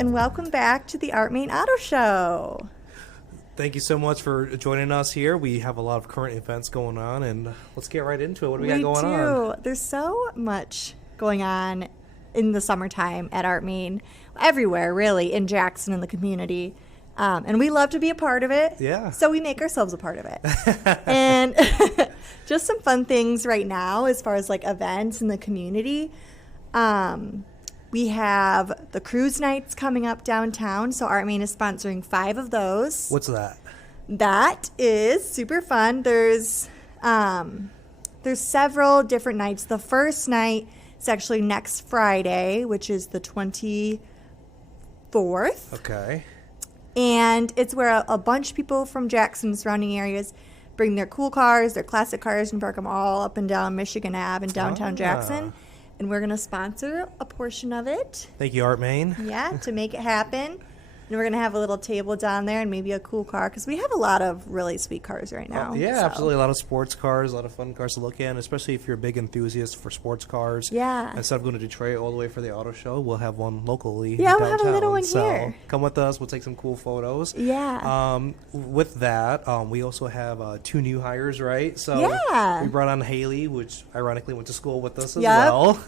and welcome back to the Art Moehn Auto Show. Thank you so much for joining us here. We have a lot of current events going on, and let's get right into it. What do we got going on? There's so much going on in the summertime at Art Moehn, everywhere, really, in Jackson and the community. And we love to be a part of it. Yeah. So we make ourselves a part of it. And just some fun things right now as far as like events in the community. We have the cruise nights coming up downtown. So Art Moehn is sponsoring 5 of those. What's that? That is super fun. There's several different nights. The first night is actually next Friday, which is the 24th. Okay. And it's where a bunch of people from Jackson and surrounding areas bring their cool cars, their classic cars, and park them all up and down Michigan Ave in downtown Jackson. And we're going to sponsor a portion of it. Thank you, Art Moehn. Yeah, to make it happen. And we're going to have a little table down there and maybe a cool car because we have a lot of really sweet cars right now. Yeah, absolutely. A lot of sports cars, a lot of fun cars to look at, especially if you're a big enthusiast for sports cars. Yeah. Instead of going to Detroit all the way for the auto show, we'll have one locally. Yeah, downtown. we'll have a little one so here. Come with us. We'll take some cool photos. Yeah. With that, we also have 2 new hires, right? So yeah. We brought on Haley, which ironically went to school with us as Yep. well.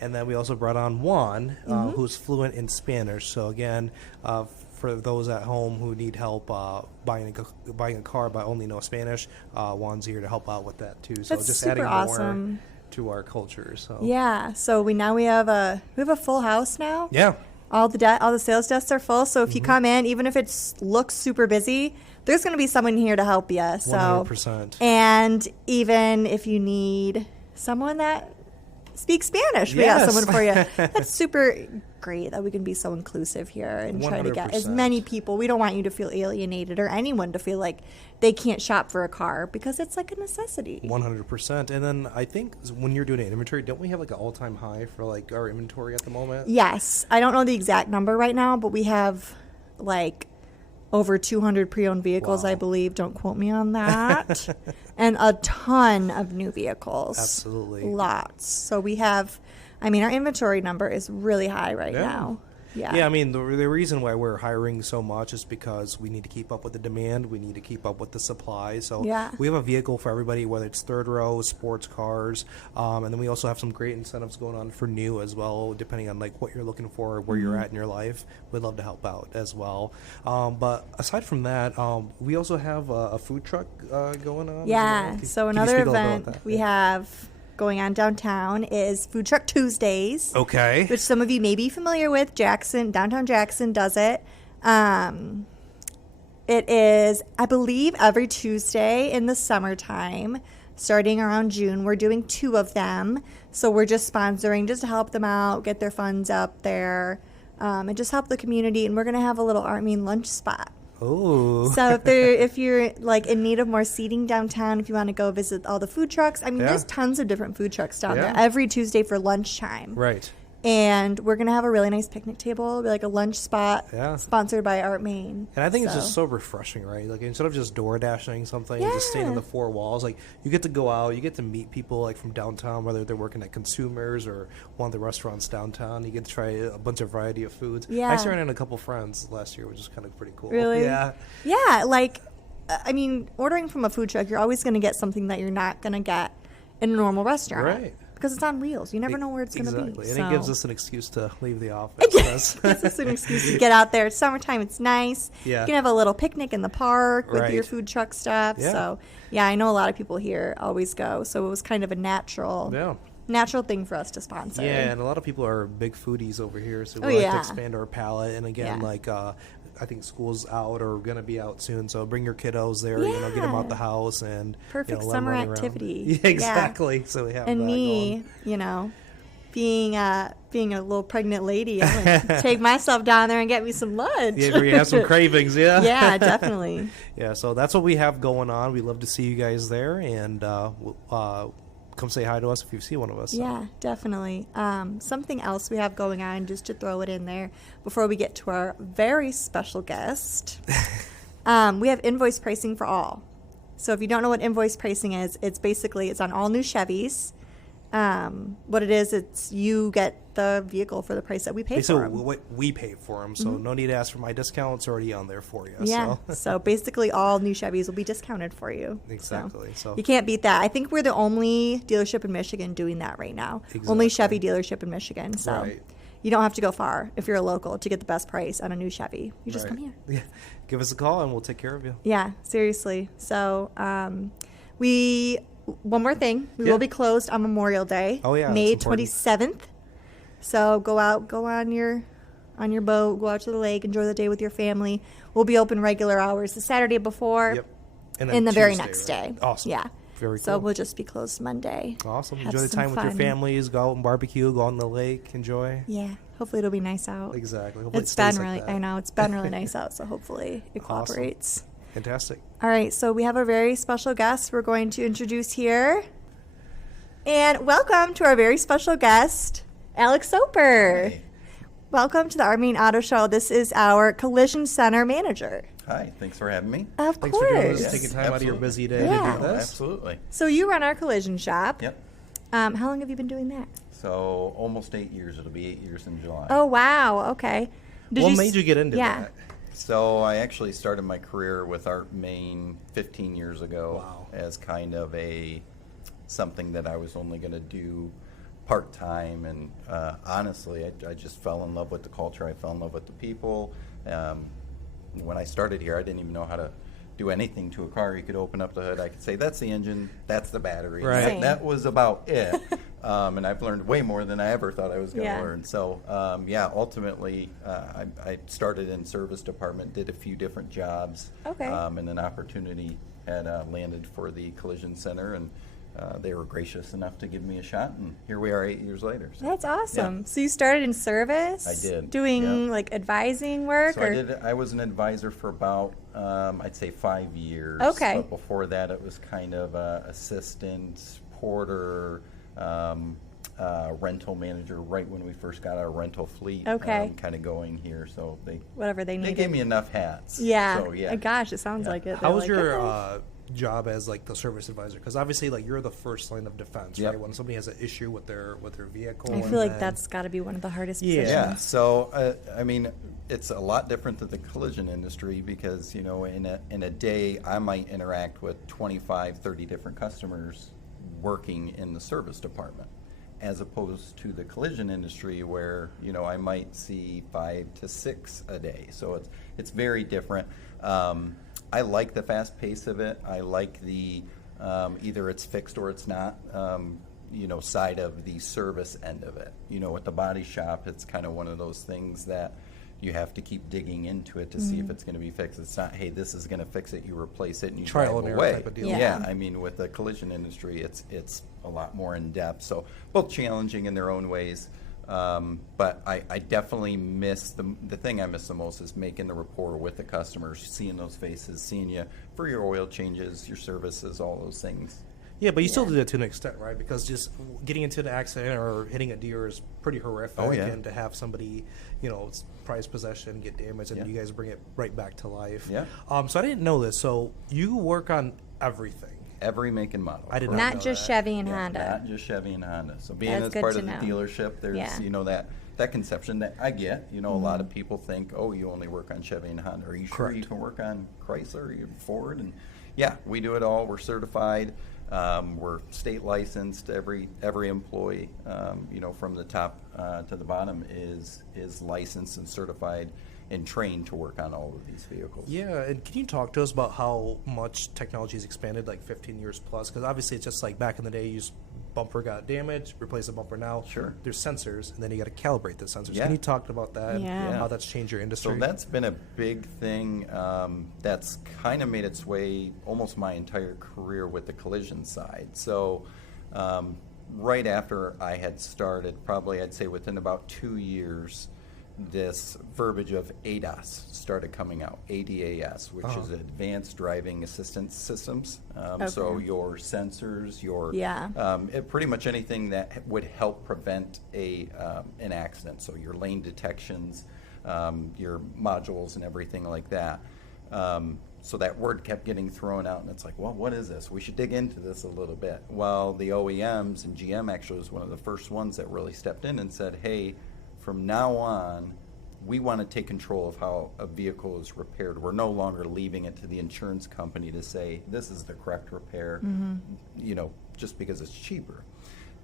And then we also brought on Juan, who's fluent in Spanish. So again, for those at home who need help buying a car but only know Spanish, Juan's here to help out with that too. So That's just super adding awesome. more to our culture. So yeah, so we have a full house now. Yeah. All the sales desks are full. So if you come in, even if it looks super busy, there's going to be someone here to help you. So 100%. And even if you need someone that speaks Spanish, we got someone for you. That's super great that we can be so inclusive here and try to get as many people. We don't want you to feel alienated or anyone to feel like they can't shop for a car because it's like a necessity. 100%. And then I think when you're doing an inventory, don't we have like an all-time high for like our inventory at the moment? Yes. I don't know the exact number right now, but we have like over 200 pre-owned vehicles, I believe. Don't quote me on that. And a ton of new vehicles. Absolutely. Lots. So we have, our inventory number is really high right now. Yeah. Yeah, the reason why we're hiring so much is because we need to keep up with the demand. We need to keep up with the supply. So we have a vehicle for everybody, whether it's third row, sports cars, and then we also have some great incentives going on for new as well, depending on like what you're looking for, where you're at in your life. We'd love to help out as well. But aside from that, we also have a food truck going on. Yeah. So another event we have going on downtown is Food Truck Tuesdays. Okay. Which some of you may be familiar with. Downtown Jackson does it. It is, I believe, every Tuesday in the summertime, starting around June. We're doing 2 of them. So we're just sponsoring just to help them out, get their funds up there, and just help the community. And we're going to have a little Art Moehn lunch spot. Oh. So if you're like in need of more seating downtown, if you want to go visit all the food trucks, there's tons of different food trucks down there every Tuesday for lunchtime. Right. And we're going to have a really nice picnic table. It'll be like a lunch spot sponsored by Art Moehn. And I think it's just so refreshing, right? Like instead of just door dashing something and just staying in the 4 walls, like you get to go out, you get to meet people like from downtown, whether they're working at Consumers or one of the restaurants downtown. You get to try a bunch of variety of foods. Yeah. I actually ran into a couple friends last year, which is kind of pretty cool. Really? Yeah. Yeah, ordering from a food truck, you're always going to get something that you're not going to get in a normal restaurant. Right. Because it's on wheels. You never know where it's going to be. Exactly. And it gives us an excuse to leave the office. It gives us an excuse to get out there. It's summertime. It's nice. Yeah. You can have a little picnic in the park with your food truck stuff. Yeah. So, I know a lot of people here always go. So it was kind of a natural thing for us to sponsor. Yeah, and a lot of people are big foodies over here. So we like to expand our palate. And again, I think school's out or going to be out soon, so bring your kiddos there. Get them out the house and perfect let summer them run activity. Yeah, exactly. Yeah. So we have and that me, going. Being a little pregnant lady, I'm gonna take myself down there and get me some lunch. Yeah, where you have some cravings. Yeah. Yeah, definitely. Yeah, so that's what we have going on. We love to see you guys there, and come say hi to us if you see one of us. Yeah, definitely. Something else we have going on, just to throw it in there before we get to our very special guest. We have invoice pricing for all. So if you don't know what invoice pricing is, it's on all new Chevys. What it is, it's you get the vehicle for the price that we pay for them. What we pay for them, so no need to ask for my discount. It's already on there for you. Yeah. So basically, all new Chevys will be discounted for you. Exactly. So you can't beat that. I think we're the only dealership in Michigan doing that right now. Exactly. Only Chevy dealership in Michigan. So. Right. You don't have to go far if you're a local to get the best price on a new Chevy. You just come here. Yeah. Give us a call and we'll take care of you. Yeah, seriously. So one more thing. We will be closed on Memorial Day. Oh, yeah. May 27th. So go on your boat, go out to the lake, enjoy the day with your family. We'll be open regular hours the Saturday before. Yep. And the very next day. Awesome. Yeah. Very cool. So we'll just be closed Monday. Awesome. Have Enjoy the time with your families. Go out and barbecue. Go out on the lake. Enjoy. Yeah. Hopefully it'll be nice out. Exactly. Hopefully It's been really, I know, it's been really nice out. So hopefully it cooperates. Awesome. Fantastic. All right. So we have a very special guest we're going to introduce here. And welcome to our very special guest, Alex Soper. Hi. Welcome to the Art Moehn Auto Show. This is our Collision Center manager. Hi, thanks for having me. Of Thanks course. for doing this, Yes, taking time out of your absolutely. busy day Yeah. to do this. Absolutely. So you run our collision shop. Yep. How long have you been doing that? So almost 8 years. It'll be 8 years in July. Oh, wow. Okay. What made you get into that? So I actually started my career with Art Moehn 15 years ago. Wow. As kind of something that I was only going to do part-time. And honestly, I just fell in love with the culture. I fell in love with the people. When I started here, I didn't even know how to do anything to a car. You could open up the hood. I could say, that's the engine, that's the battery. Right. Same. That was about it. And I've learned way more than I ever thought I was going to Yeah. learn. So, ultimately, I started in service department, did a few different jobs. Okay. And an opportunity had landed for the collision center, and they were gracious enough to give me a shot, and here we are 8 years later. So, That's awesome. yeah. So you started in service? I did, Doing yeah. like advising work? So I was an advisor for about, I'd say 5 years. Okay. But before that, it was kind of assistant, porter, rental manager right when we first got our rental fleet Okay. kind of going here. So Whatever they they needed. gave me enough hats. Yeah. So, yeah. Gosh, it sounds Yeah. like it. How They're was like, your "Okay." job as like the service advisor? Because obviously, like you're the first line of defense, Yep. right? When somebody has an issue with their vehicle, I and feel like then- that's got to be one of the hardest Yeah. positions. Yeah, so I mean, it's a lot different than the collision industry because, in a day I might interact with 25, 30 different customers working in the service department, as opposed to the collision industry where, I might see 5 to 6 a day. So it's very different. I like the fast pace of it. I like the either it's fixed or it's not. Side of the service end of it. With the body shop, it's kind of one of those things that you have to keep digging into it to see if it's going to be fixed. It's not, hey, this is going to fix it. You replace it and you Trial drive and error away. type of deal. Yeah. I mean, with the collision industry, it's a lot more in depth. So both challenging in their own ways. But I definitely miss the thing I miss the most is making the rapport with the customers, seeing those faces, seeing you for your oil changes, your services, all those things. Yeah, but you still do that to an extent, right? Because just getting into an accident or hitting a deer is pretty horrific. Oh, yeah. And to have somebody, prized possession get damaged, and Yeah. you guys bring it right back to life. Yeah. So I didn't know this. So you work on everything. Every make and model. I did not Not know just that. Chevy and Yeah, Honda. Not just Chevy and Honda. So being That's as good part to of the know. dealership, there's Yeah. that conception that I get. A lot of people think, oh, you only work on Chevy and Honda. Are you sure you Correct. can work on Chrysler or Ford? And yeah, we do it all. We're certified. We're state licensed. Every employee, from the top to the bottom, is licensed and certified and trained to work on all of these vehicles. Yeah, and can you talk to us about how much technology has expanded, like 15 years plus? Because obviously it's just like back in the day, bumper got damaged, replace the bumper now. Sure. There's sensors, and then you got to calibrate the sensors. Yeah. Can you talk about that Yeah. and how that's changed your industry? So that's been a big thing that's kind of made its way almost my entire career with the collision side. So right after I had started, probably I'd say within about 2 years, this verbiage of ADAS started coming out, ADAS, which is Advanced Driving Assistance Systems. So Okay. your sensors, pretty much anything that would help prevent an accident. So your lane detections, your modules and everything like that. So that word kept getting thrown out, and it's like, well, what is this? We should dig into this a little bit. Well, the OEMs, and GM actually was one of the first ones that really stepped in and said, hey, from now on, we want to take control of how a vehicle is repaired. We're no longer leaving it to the insurance company to say, this is the correct repair, just because it's cheaper.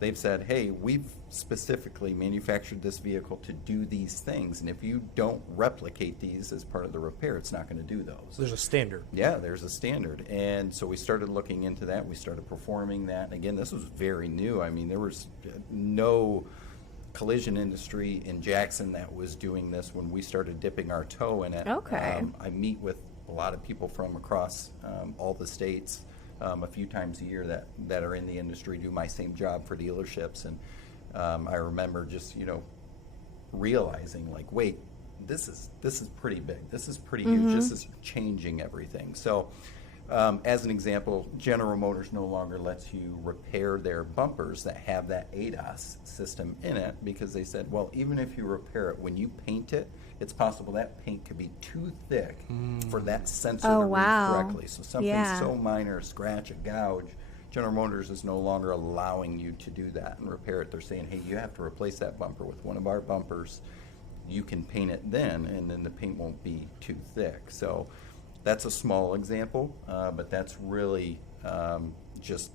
They've said, hey, we've specifically manufactured this vehicle to do these things, and if you don't replicate these as part of the repair, it's not going to do those. There's a standard. Yeah, there's a standard. And so we started looking into that. We started performing that. And again, this was very new. I mean, there was no collision industry in Jackson that was doing this when we started dipping our toe in it. Okay. I meet with a lot of people from across all the states a few times a year that are in the industry, do my same job for dealerships. And I remember just, realizing, like, wait, this is pretty big. This is pretty huge. This is changing everything. So as an example, General Motors no longer lets you repair their bumpers that have that ADAS system in it, because they said, well, even if you repair it, when you paint it, it's possible that paint could be too thick for that sensor to read correctly. So something so minor, a scratch, a gouge, General Motors is no longer allowing you to do that and repair it. They're saying, hey, you have to replace that bumper with one of our bumpers. You can paint it then, and then the paint won't be too thick. So that's a small example, but that's really just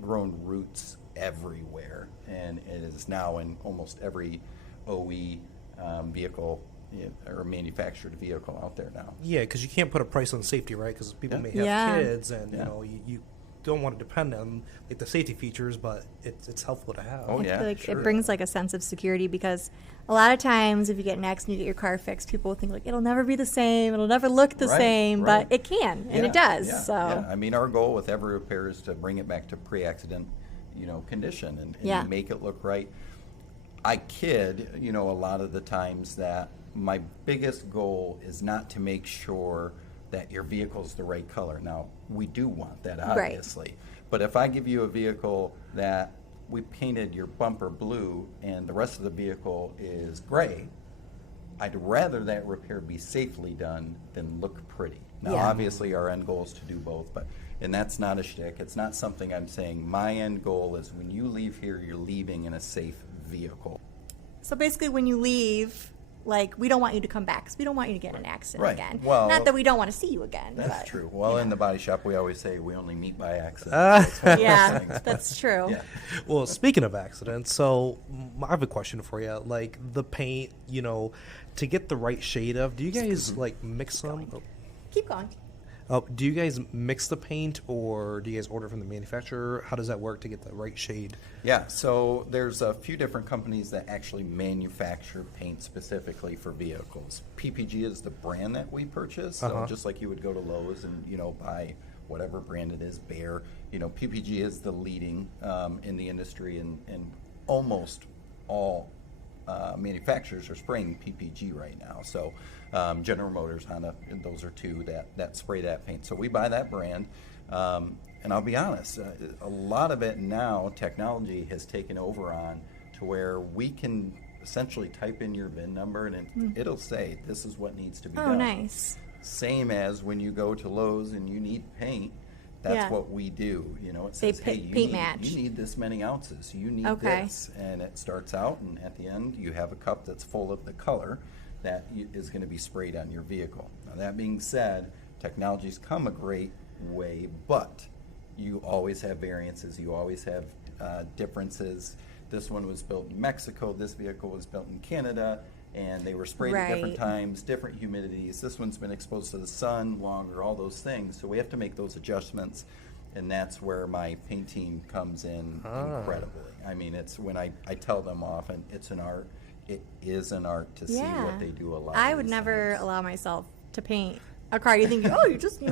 grown roots everywhere, and it is now in almost every OE vehicle or manufactured vehicle out there now. Yeah, because you can't put a price on safety, right? Because people may have kids, and you don't want to depend on like the safety features, but it's helpful to have. Oh, yeah, it brings like a sense of security, because a lot of times if you get in an accident, you get your car fixed, people will think like it'll never be the same, it'll never look the same, but it can, and it does. Yeah, so I mean, our goal with every repair is to bring it back to pre-accident, condition and make it look right. I kid, a lot of the times that my biggest goal is not to make sure that your vehicle's the right color. Now, we do want that, obviously. But if I give you a vehicle that we painted your bumper blue and the rest of the vehicle is gray, I'd rather that repair be safely done than look pretty. Now, obviously, our end goal is to do both, and that's not a shtick. It's not something I'm saying. My end goal is when you leave here, you're leaving in a safe vehicle. So basically, when you leave, like, we don't want you to come back because we don't want you to get in an accident again. Well, not that we don't want to see you again. That's true. Well, in the body shop, we always say we only meet by accident. That's true. Yeah. Well, speaking of accidents, so I have a question for you. Like the paint, to get the right shade of, do you guys like mix them? Keep going. Do you guys mix the paint, or do you guys order from the manufacturer? How does that work to get the right shade? Yeah, so there's a few different companies that actually manufacture paint specifically for vehicles. PPG is the brand that we purchase, so just like you would go to Lowe's and buy whatever brand it is, Behr. PPG is the leading in the industry, and almost all manufacturers are spraying PPG right now. So General Motors, Honda, those are two that spray that paint. So we buy that brand. And I'll be honest, a lot of it now, technology has taken over on to where we can essentially type in your VIN number and it'll say, this is what needs to be done. Oh, nice. Same as when you go to Lowe's and you need paint. That's what we do. It says, hey, you need this many ounces. You need this. And it starts out, and at the end, you have a cup that's full of the color that is going to be sprayed on your vehicle. Now, that being said, technology's come a great way, but you always have variances. You always have differences. This one was built in Mexico. This vehicle was built in Canada. And they were sprayed at different times, different humidities. This one's been exposed to the sun longer, all those things. So we have to make those adjustments, and that's where my paint team comes in incredibly. I mean, it's when I tell them often, it's an art. It is an art to see what they do a lot. I would never allow myself to paint a car. You think, you're just,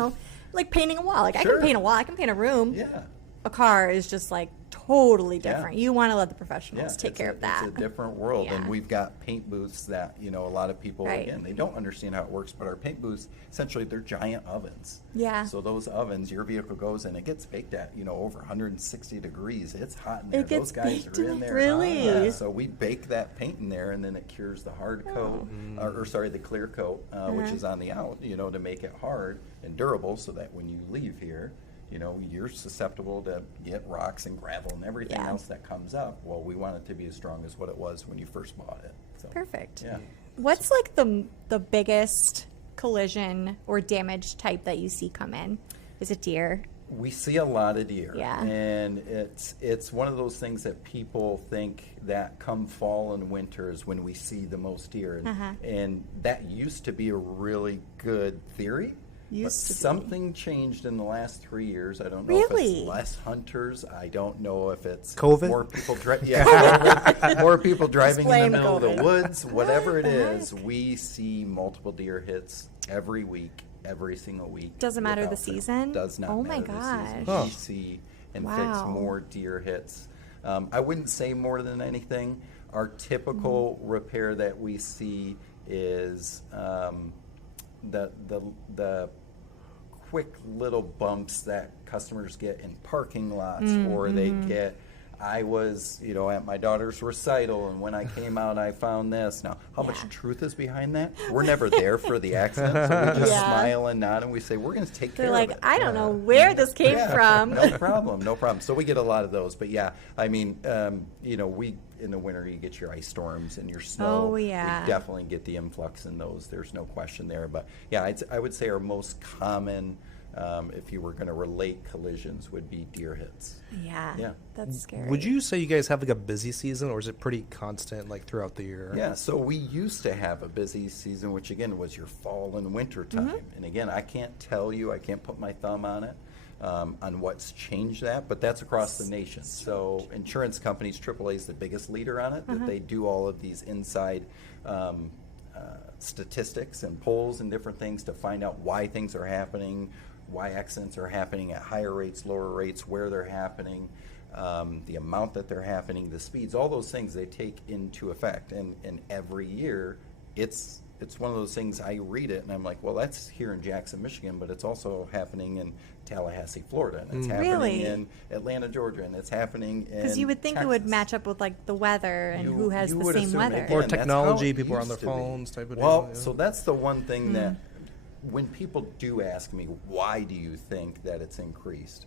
like painting a wall. Like, I can paint a wall. I can paint a room. Yeah. A car is just like totally different. You want to let the professionals take care of that. It's a different world. And we've got paint booths that, a lot of people, again, they don't understand how it works, but our paint booths, essentially, they're giant ovens. Yeah. So those ovens, your vehicle goes in, it gets baked at, over 100 degrees. It's hot in there. Those guys are in there. Really? Yeah, so we bake that paint in there, and then it cures the hard coat, the clear coat, which is on the out, to make it hard and durable, so that when you leave here, you're susceptible to get rocks and gravel and everything else that comes up. Well, we want it to be as strong as what it was when you first bought it. So, perfect. Yeah. What's like the biggest collision or damage type that you see come in? Is it deer? We see a lot of deer. Yeah. And it's one of those things that people think that come fall and winter is when we see the most deer. And that used to be a really good theory. But something changed in the last 3 years. I don't know if it's less hunters. I don't know if it's COVID? More people more people driving in the middle of the woods. Whatever it is, we see multiple deer hits every week, every single week. Doesn't matter the season? Does not matter the season. Huh. We see and fix more deer hits. I wouldn't say more than anything. Our typical repair that we see is the quick little bumps that customers get in parking lots, or they get. I was, at my daughter's recital, and when I came out, I found this. Now, how much truth is behind that? We're never there for the accident, so we just smile and nod, and we say, we're going to take care of it. I don't know where this came from. No problem. So we get a lot of those. But, we in the winter, you get your ice storms and your snow. Oh, yeah. We definitely get the influx in those. There's no question there. But, I would say our most common, if you were going to relate collisions, would be deer hits. Yeah. That's scary. Would you say you guys have like a busy season, or is it pretty constant like throughout the year? Yeah, so we used to have a busy season, which again was your fall and winter time. And again, I can't tell you, I can't put my thumb on it, on what's changed that, but that's across the nation. So insurance companies, AAA is the biggest leader on it, that they do all of these inside statistics and polls and different things to find out why things are happening, why accidents are happening at higher rates, lower rates, where they're happening, the amount that they're happening, the speeds, all those things they take into effect. And every year, it's one of those things, I read it and I'm like, well, that's here in Jackson, Michigan, but it's also happening in Tallahassee, Florida, and it's happening in Atlanta, Georgia, and it's happening in because you would think Texas. It would match up with like the weather and who has the same weather. Or technology, people are on their phones type of deal. Well, so that's the one thing that when people do ask me, why do you think that it's increased?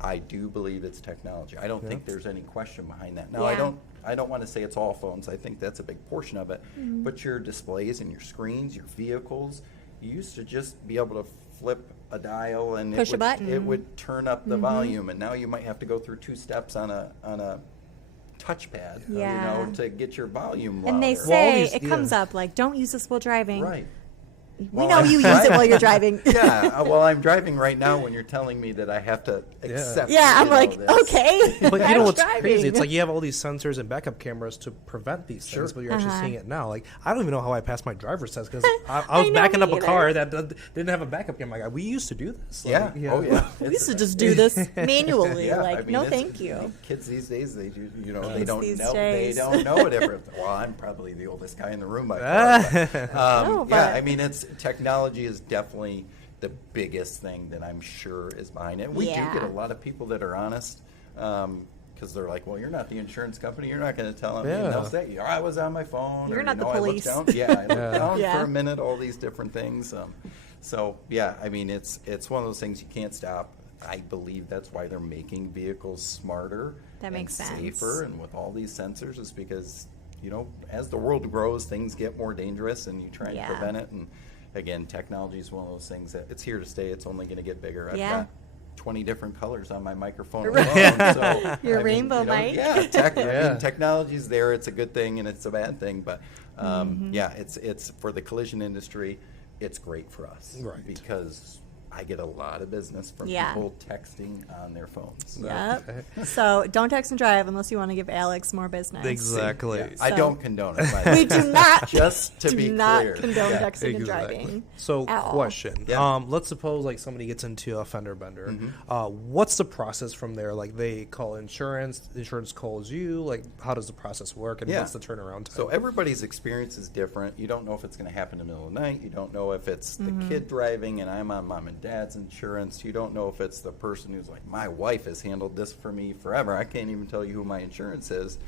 I do believe it's technology. I don't think there's any question behind that. Now, I don't want to say it's all phones. I think that's a big portion of it. But your displays and your screens, your vehicles, you used to just be able to flip a dial and push a button. It would turn up the volume. And now you might have to go through 2 steps on a touchpad, to get your volume louder. And they say it comes up like, don't use this while driving. Right. We know you use it while you're driving. Well, I'm driving right now when you're telling me that I have to accept. I'm like, this. okay. But you know what's crazy? It's like you have all these sensors and backup cameras to prevent these things, but you're actually seeing it now. Like, I don't even know how I passed my driver's test because I was backing up a car that didn't have a backup camera. Like, we used to do this. Like, We used to just do this manually. Thank you. Kids these days, they do. They don't know. They don't know whatever. Well, I'm probably the oldest guy in the room by far. Technology is definitely the biggest thing that I'm sure is behind it. We do get a lot of people that are honest because they're like, well, you're not the insurance company. You're not going to tell them. And they'll say, I was on my phone. You're not the police. I looked down for a minute, all these different things. It's one of those things you can't stop. I believe that's why they're making vehicles smarter and safer and with all these sensors is because, as the world grows, things get more dangerous and you try and prevent it. And again, technology is one of those things that it's here to stay. It's only going to get bigger. I've got 20 different colors on my microphone alone. So, your rainbow mic. Technology's there. It's a good thing and it's a bad thing. But it's for the collision industry, it's great for us. Right. Because I get a lot of business from people texting on their phones. So. Yep. So don't text and drive unless you want to give Alex more business. Exactly. Yeah. I don't condone it. By we do not. Just to be clear. Do not condone texting and Exactly. driving. So, question. Yeah. Let's suppose like somebody gets into a fender bender. What's the process from there? Like they call insurance calls you. Like how does the process work, and what's the turnaround time? So everybody's experience is different. You don't know if it's going to happen in the middle of the night. You don't know if it's the kid driving and I'm on mom and dad's insurance. You don't know if it's the person who's like, my wife has handled this for me forever. I can't even tell you who my insurance is.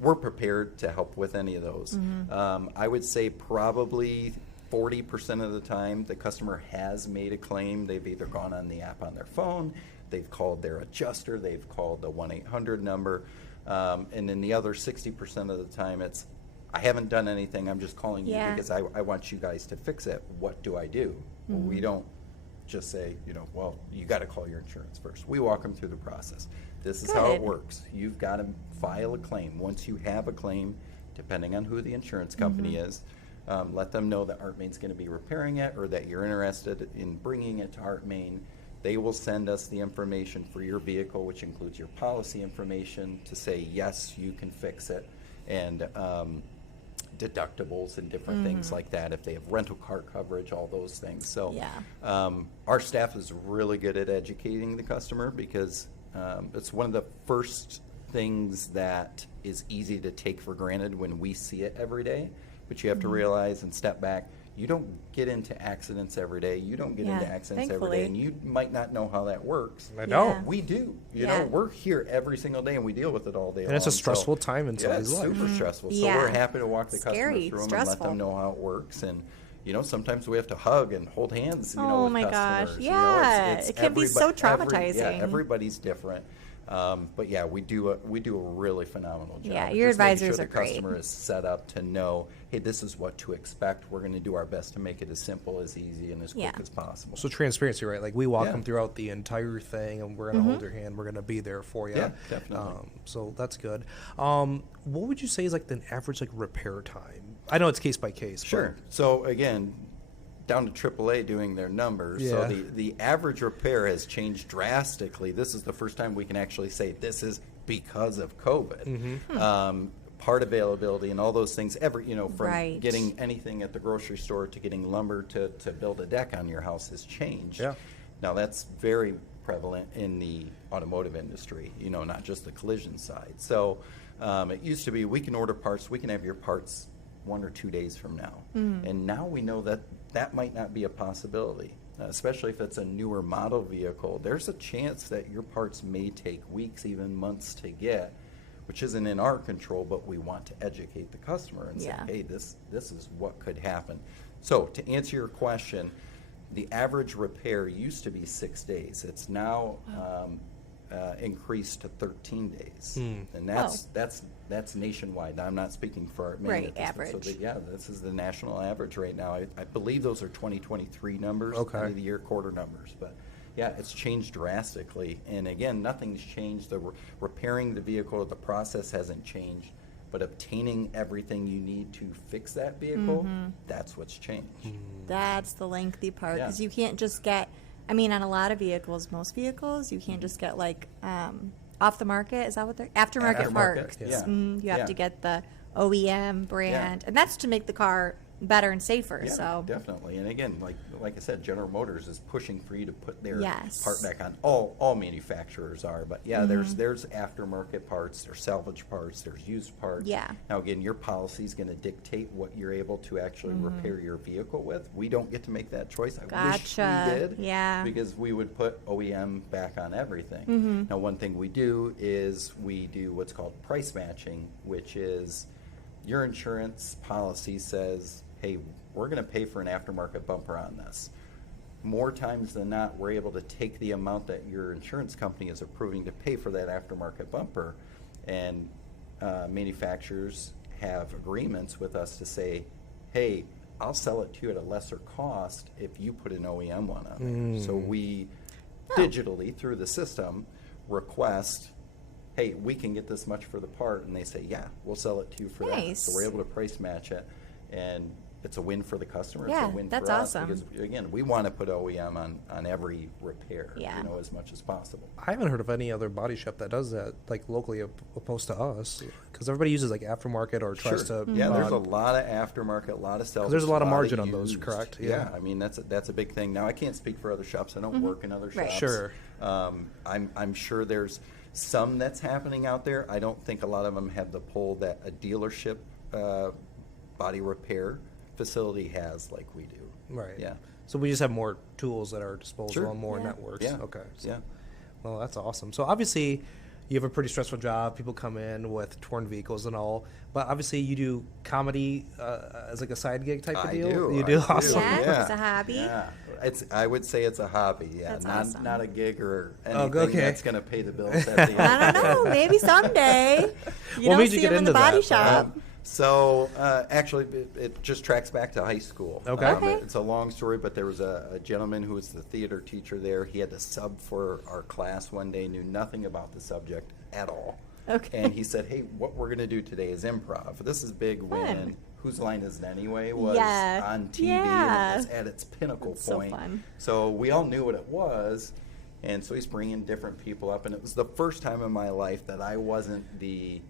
We're prepared to help with any of those. I would say probably 40% of the time the customer has made a claim. They've either gone on the app on their phone, they've called their adjuster, they've called the 1-800 number, and then the other 60% of the time it's, I haven't done anything, I'm just calling you because I want you guys to fix it. What do I do? Well, we don't just say, well, you got to call your insurance first. We walk them through the process. This is how it works. You've got to file a claim. Once you have a claim, depending on who the insurance company is, let them know that Art Moehn's going to be repairing it or that you're interested in bringing it to Art Moehn. They will send us the information for your vehicle, which includes your policy information, to say, yes, you can fix it, and deductibles and different things like that, if they have rental car coverage, all those things. So our staff is really good at educating the customer because it's one of the first things that is easy to take for granted when we see it every day. But you have to realize and step back, you don't get into accidents every day. You don't get into accidents every day, and you might not know how that works. I don't. We do. You know, we're here every single day, and we deal with it all day long. And it's a stressful time in somebody's life. It's super stressful. So we're happy to walk the customer through them and let them know how it works. And sometimes we have to hug and hold hands. Oh my gosh! Yeah, it can be so traumatizing. Everybody's different. But yeah, we do a really phenomenal job. Yeah, your advisors are great. great. The customer is set up to know, hey, this is what to expect. We're going to do our best to make it as simple, as easy, and as quick as possible. So transparency, right? Like we walk them throughout the entire thing, and we're going to hold your hand. We're going to be there for you. Yeah, definitely. So that's good. What would you say is like the average like repair time? I know it's case by case. Sure. So again, down to AAA doing their numbers. Yeah. So the average repair has changed drastically. This is the first time we can actually say this is because of COVID. Part availability and all those things, from getting anything at the grocery store to getting lumber to build a deck on your house has changed. Yeah. Now that's very prevalent in the automotive industry, not just the collision side. So it used to be we can order parts, we can have your parts 1 or 2 days from now. And now we know that might not be a possibility, especially if it's a newer model vehicle. There's a chance that your parts may take weeks, even months to get, which isn't in our control, but we want to educate the customer and say, hey, this is what could happen. So to answer your question, the average repair used to be 6 days. It's now increased to 13 days. And that's nationwide. Now, I'm not speaking for Art Moehn. Right, average. So this is the national average right now. I believe those are 2023 numbers, Okay. end of the year quarter numbers. But yeah, it's changed drastically. And again, nothing's changed. The repairing the vehicle, the process hasn't changed. But obtaining everything you need to fix that vehicle, that's what's changed. That's the lengthy part, because you can't just get, on a lot of vehicles, most vehicles, you can't just get like off the market. Is that what they're aftermarket parts? Yeah. You have to get the OEM brand, and that's to make the car better and safer. Yeah, so definitely. And again, like I said, General Motors is pushing for you to put their Yes. part back on. All manufacturers are, but there's aftermarket parts, there's salvage parts, there's used parts. Yeah. Now again, your policy is going to dictate what you're able to actually repair your vehicle with. We don't get to make that choice. I wish we did. Yeah. Because we would put OEM back on everything. Now one thing we do is we do what's called price matching, which is your insurance policy says, hey, we're going to pay for an aftermarket bumper on this. More times than not, we're able to take the amount that your insurance company is approving to pay for that aftermarket bumper, and manufacturers have agreements with us to say, hey, I'll sell it to you at a lesser cost if you put an OEM one on there. So we digitally, through the system, request, hey, we can get this much for the part, and they say, yeah, we'll sell it to you for that. So we're able to price match it, and it's a win for the customer. Yeah, it's a win that's for us awesome. because, again, we want to put OEM on every repair, as much as possible. I haven't heard of any other body shop that does that, like locally opposed to us, because everybody uses like aftermarket or tries to. Yeah, there's a lot of aftermarket, a lot of sales. There's a lot of margin on those, correct? Yeah, I mean that's a big thing. Now I can't speak for other shops. I don't work in other shops. Sure. I'm sure there's some that's happening out there. I don't think a lot of them have the pull that a dealership body repair facility has like we do. Right. Yeah. So we just have more tools at our disposal and more networks. Yeah. Okay. So, yeah. Well, that's awesome. So obviously, you have a pretty stressful job. People come in with torn vehicles and all, but obviously you do comedy as like a side gig type of deal. Do. You do. Awesome. Yeah, it's a hobby. Yeah. I would say it's a hobby. Yeah, That's awesome. Not a gig or anything that's going to pay the bills at the end. I don't know. Maybe someday. You don't see him in the body shop. So actually, it just tracks back to high school. Okay. It's a long story, but there was a gentleman who was the theater teacher there. He had to sub for our class one day, knew nothing about the subject at all. Okay. And he said, hey, what we're going to do today is improv. This is big when Whose Line Is It Anyway was on TV and it was at its pinnacle point. So fun. So we all knew what it was. And so he's bringing different people up. And it was the first time in my life that I wasn't the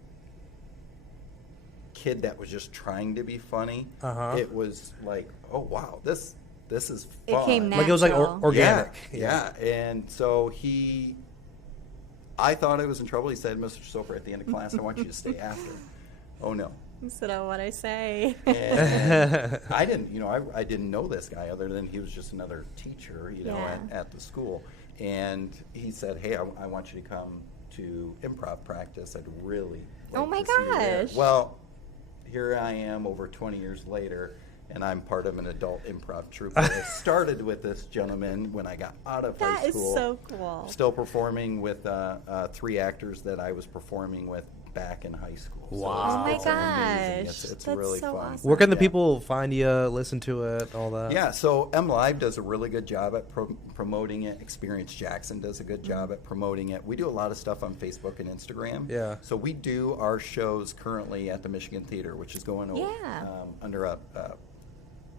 kid that was just trying to be funny. It was like, oh wow, this is fun. It came natural. Like it was like organic. Yeah. And so I thought I was in trouble. He said, Mr. Soper, at the end of class, I want you to stay after. Oh no. You said, oh, what I say. And I didn't, I didn't know this guy other than he was just another teacher, at the school. And he said, hey, I want you to come to improv practice. I'd really like Oh my to see you there." gosh. Well, here I am over 20 years later, and I'm part of an adult improv troupe. I started with this gentleman when I got out of high school. That is so cool. Still performing with 3 actors that I was performing with back in high school. Wow. Oh my it's amazing. gosh. It's That's really so fun. awesome. Where can the people find you, listen to it, all that? Yeah, so M Live does a really good job at promoting it. Experience Jackson does a good job at promoting it. We do a lot of stuff on Facebook and Instagram. Yeah. So we do our shows currently at the Michigan Theater, which is going under a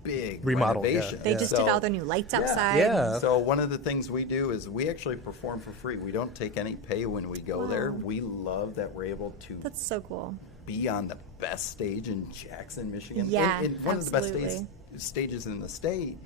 big remodel. renovation. They just did all their new lights outside. Yeah. So one of the things we do is we actually perform for free. We don't take any pay when we go there. We love that we're able to That's so cool. be on the best stage in Jackson, Michigan. Yeah, in one of the best absolutely. stages in the state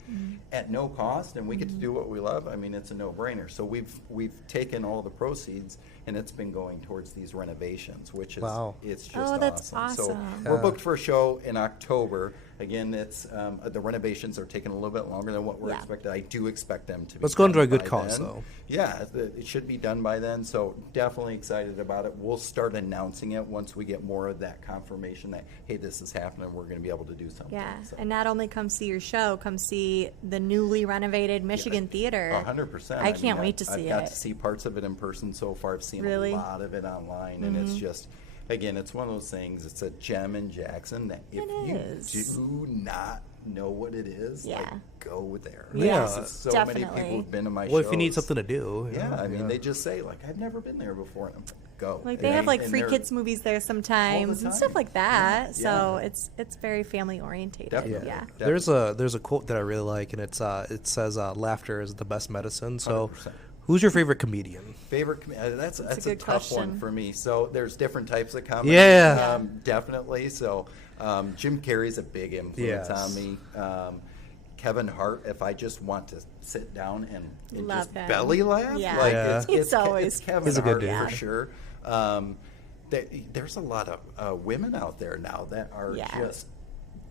at no cost, and we get to do what we love. I mean, it's a no-brainer. So we've taken all the proceeds, and it's been going towards these renovations, which is it's just that's awesome. So awesome. we're booked for a show in October. Again, it's the renovations are taking a little bit longer than what we're expected. I do expect them to be Let's go into done a good by cause, then. though. Yeah, it should be done by then, so definitely excited about it. We'll start announcing it once we get more of that confirmation that, hey, this is happening, we're going to be able to do something. Yeah, So. and not only come see your show, come see the newly renovated Michigan Theater. 100%. I can't wait to see I've got to see parts of it in person so far. I've seen Really? a lot of it online, and it's just, again, it's one of those things. It's a gem in Jackson that if you do not know what it is, like, go there. Yeah. Because so Definitely. many people have been to my shows. Well, if you need something to do. Yeah, I mean, they just say, like, I've never been there before. And I'm like, go. Like they have like free kids movies there sometimes and stuff like that. Yeah. So it's very family orientated. Definitely. Yeah. There's a quote that I really like, and it says laughter is the best medicine. So 100%. Who's your favorite comedian? That's a good tough one question. for me. So there's different types of comedy. Yeah. Definitely. So Jim Carrey's a big influence on me. Kevin Hart, if I just want to sit down and Love just him. belly laugh, Yeah. like Yeah. He's always it's Kevin He's a good Hart dude. for sure. There's a lot of women out there now that are just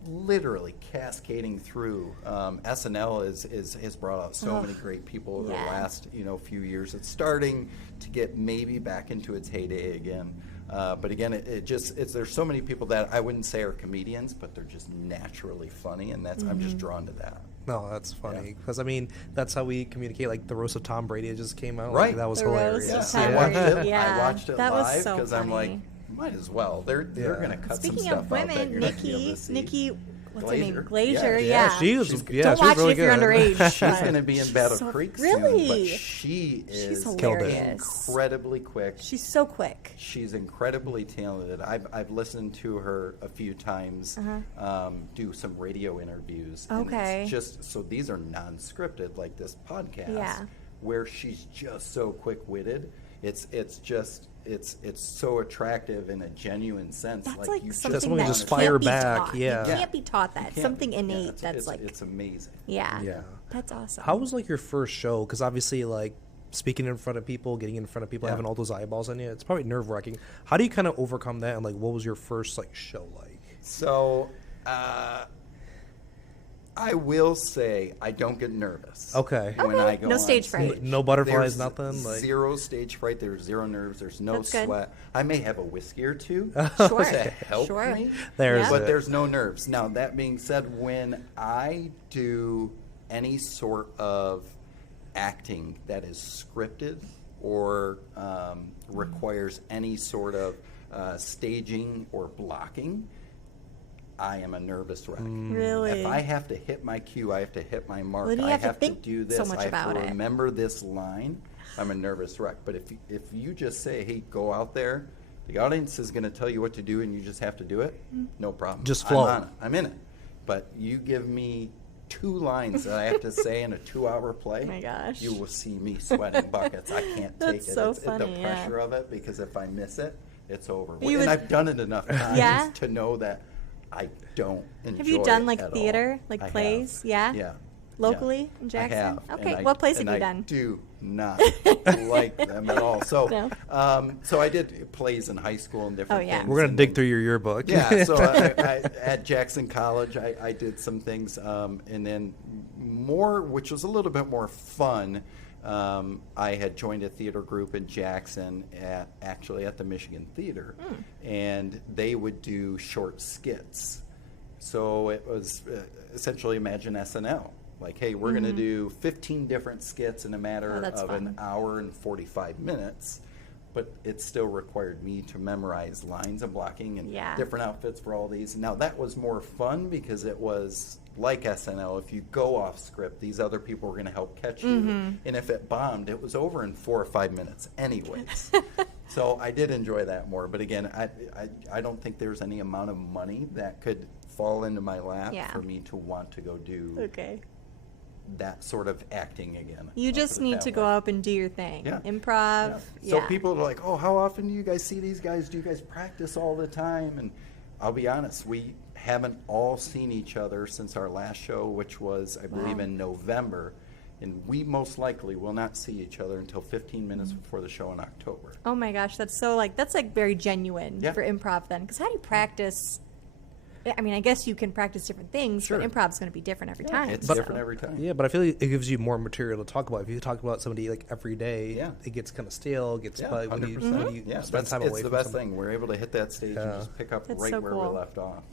literally cascading through. SNL has brought out so many great people over the last few years. It's starting to get maybe back into its heyday again. But again, there's so many people that I wouldn't say are comedians, but they're just naturally funny, and I'm just drawn to that. No, that's funny because I mean that's how we communicate. Like the roast of Tom Brady it just came out. Right. Like, that was The roast hilarious. of Tom I watched Brady. it. Yeah. I watched it That was live so because I'm like, funny. might as well. They're going to cut Speaking some stuff of out that women, you're not gonna be able to see. Nikki what's her name? Glazier, She's don't watch really it if you're underage. She's going to be in Battle Creek soon, but she's incredibly quick. She's so quick. She's incredibly talented. I've listened to her a few times do some radio interviews. Okay. And it's just, so these are non-scripted like this podcast, where she's just so quick-witted. It's so attractive in a genuine sense. That's like you something that just fire back. Taught. You can't be taught that. Something innate. It's amazing. Yeah. That's awesome. How was like your first show? Because obviously, like speaking in front of people, getting in front of people, having all those eyeballs on you, it's probably nerve-wracking. How do you kind of overcome that? And like, what was your first like show like? So, I will say I don't get nervous. Okay. When I go no on stage fright. No butterflies, There's nothing. Like zero stage fright. There's zero nerves. There's no That's good. sweat. I may have a whiskey or two Sure. to help me. But there's no nerves. Now that being said, when I do any sort of acting that is scripted or requires any sort of staging or blocking, I am a nervous wreck. Really? If I have to hit my cue, I have to hit my mark. Well, you I have to have to think do this. so much I have about to it. remember this line. I'm a nervous wreck. But if you just say, "Hey, go out there," the audience is going to tell you what to do, and you just have to do it. No problem. Just flow. I'm on it. I'm in it. But you give me 2 lines that I have to say in a 2-hour play. Oh my gosh. You will see me sweating buckets. I can't take it. So It's funny, the pressure of it, because if I miss it, it's over. You And would- I've done it enough times to know that I don't enjoy it. Have you done like at theater, all. like I plays? have. Yeah. Yeah. Locally in I Jackson? have. Okay. What plays have you I done? do not like them at all. So, No. so I did plays in high school and different things. We're gonna dig through your yearbook. Yeah. So at Jackson College, I did some things, and then more, which was a little bit more fun. I had joined a theater group in Jackson actually at the Michigan Theater, and they would do short skits. So it was essentially, imagine SNL. Like, hey, we're going to do 15 different skits in a matter of an hour and 45 minutes. But it still required me to memorize lines and blocking and different outfits for all these. Now, that was more fun because it was like SNL. If you go off script, these other people were going to help catch you. And if it bombed, it was over in 4 or 5 minutes anyways. So I did enjoy that more. But again, I don't think there's any amount of money that could fall into my lap for me to want to go do that sort of acting again. You just need to go up and do your thing. Improv. So people are like, oh, how often do you guys see these guys? Do you guys practice all the time? And I'll be honest, we haven't all seen each other since our last show, which was, I believe, in November. And we most likely will not see each other until 15 minutes before the show in October. Oh my gosh, that's very genuine for improv then. Because how do you practice? I mean, I guess you can practice different things, but improv's going to be different every time. It's different every time. Yeah, but I feel like it gives you more material to talk about. If you talk about somebody like every day, it gets kind of stale. It gets when you spend time away it's the from best thing. We're able to hit that stage and just pick up That's right so where cool. we left off.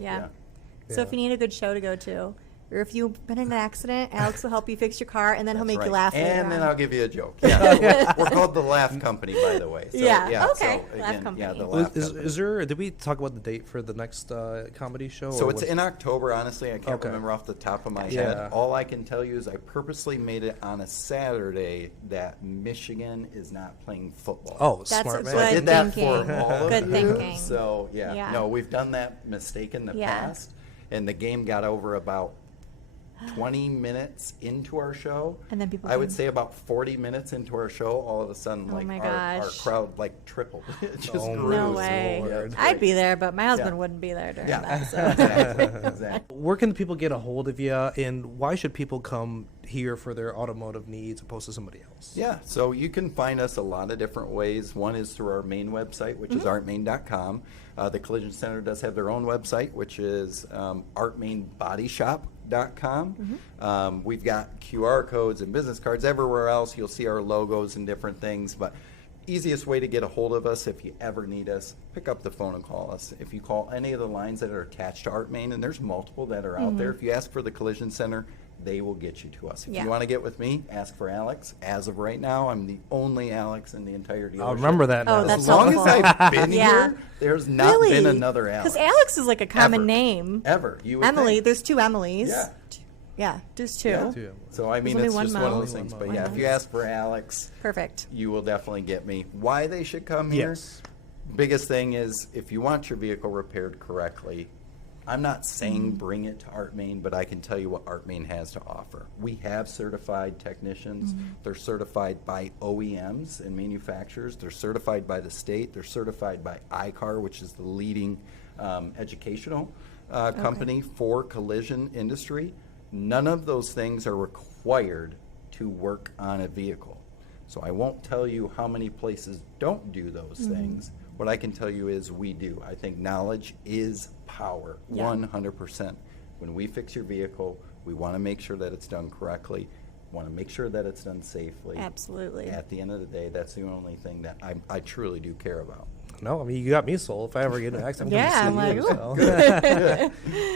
So if you need a good show to go to, or if you've been in an accident, Alex will help you fix your car, and then he'll make you laugh later And then on. I'll give you a joke. Yeah, we're called the Laugh Company, by the way. So, okay. So Laugh again, Company. the Laugh Company. Is there? Did we talk about the date for the next comedy show? So it's in October. Honestly, I can't remember off the top of my head. All I can tell you is I purposely made it on a Saturday that Michigan is not playing football. Oh, That's smart man. good So I did that thinking. for all of Good you. thinking. So no, we've done that mistake in the past, and the game got over about 20 minutes into our show. And then people I would say about 40 minutes into our show, all of a sudden, our crowd tripled. It just grew. No way. I'd be there, but my husband wouldn't be there during that. So. Exactly. Where can people get a hold of you, and why should people come here for their automotive needs opposed to somebody else? Yeah, so you can find us a lot of different ways. One is through our main website, which is artmoehn.com. The Collision Center does have their own website, which is artmoehnbodyshop.com. We've got QR codes and business cards everywhere else. You'll see our logos and different things, but easiest way to get a hold of us if you ever need us, pick up the phone and call us. If you call any of the lines that are attached to Art Moehn, and there's multiple that are out there, if you ask for the Collision Center, they will get you to us. If Yeah. you want to get with me, ask for Alex. As of right now, I'm the only Alex in the entire dealership. I'll remember that now. Oh, that's As long helpful. as I've been Yeah. here, there's not been another Alex. Because Alex is like a common Ever. name. Ever. You would Emily, think. there's 2 Emilys. Yeah. Yeah, there's 2. Yeah. Too. So, I mean, There's it's only just one one of Mo. those things. But One yeah, Mo. if you ask for Alex, Perfect. you will definitely get me. Why they should come here? Yes. Biggest thing is if you want your vehicle repaired correctly, I'm not saying bring it to Art Moehn, but I can tell you what Art Moehn has to offer. We have certified technicians. They're certified by OEMs and manufacturers. They're certified by the state. They're certified by iCar, which is the leading educational company for collision industry. None of those things are required to work on a vehicle. So I won't tell you how many places don't do those things. What I can tell you is we do. I think knowledge is power, 100%. When we fix your vehicle, we want to make sure that it's done correctly, want to make sure that it's done safely. Absolutely. At the end of the day, that's the only thing that I truly do care about. No, I mean, you got me sold. If I ever get an accident, I'm Yeah, going to I'm see like, you.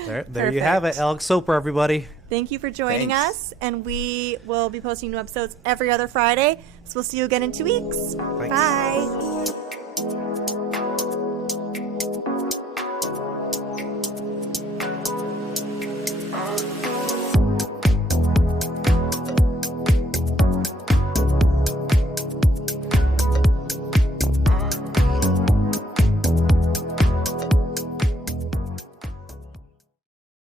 So. There you have it. Alex Soper, everybody. Thank you for joining Thanks. us, and we will be posting new episodes every other Friday. So we'll see you again in 2 weeks. Thanks. Bye.